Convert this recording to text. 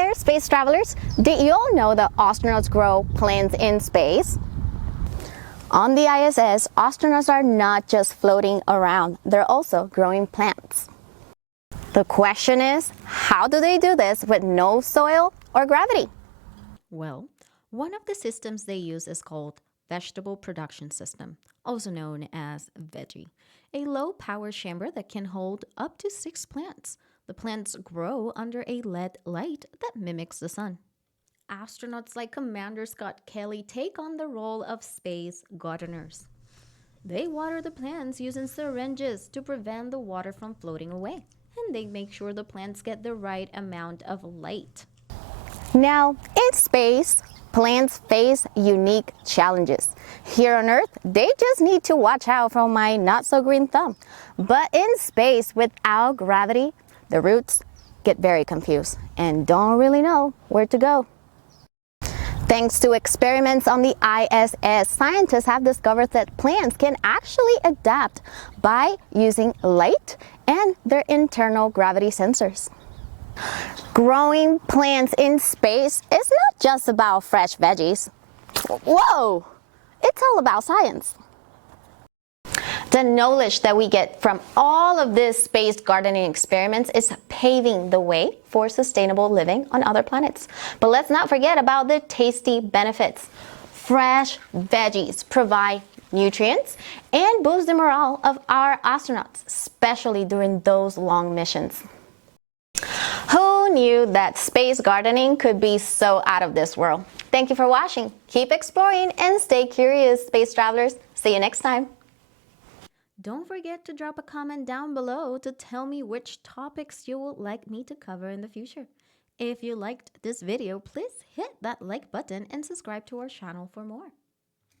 there, space travelers! Did you all know that astronauts grow plants in space? On the ISS, astronauts are not just floating around, they're also growing plants. The question is, how do they do this with no soil or gravity? Well, one of the systems they use is called Vegetable Production System, also known as veggie, a low-power chamber that can hold up to 6 plants. The plants grow under a LED light that mimics the sun. Astronauts like Commander Scott Kelly take on the role of space gardeners. They water the plants using syringes to prevent the water from floating away, and they make sure the plants get the right amount of light. Now, in space, plants face unique challenges. Here on Earth, they just need to watch out from my not-so-green thumb. But in space, without gravity, the roots get very confused and don't really know where to go. Thanks to experiments on the ISS, scientists have discovered that plants can actually adapt by using light and their internal gravity sensors. Growing plants in space is not just about fresh veggies. Whoa! It's all about science. The knowledge that we get from all of these space gardening experiments is paving the way for sustainable living on other planets. But let's not forget about the tasty benefits. Fresh veggies provide nutrients and boost the morale of our astronauts, especially during those long missions. Who knew that space gardening could be so out of this world? Thank you for watching. Keep exploring and stay curious, space travelers. See you next time. Don't forget to drop a comment down below to tell me which topics you would like me to cover in the future. If you liked this video, please hit that like button and subscribe to our channel for more.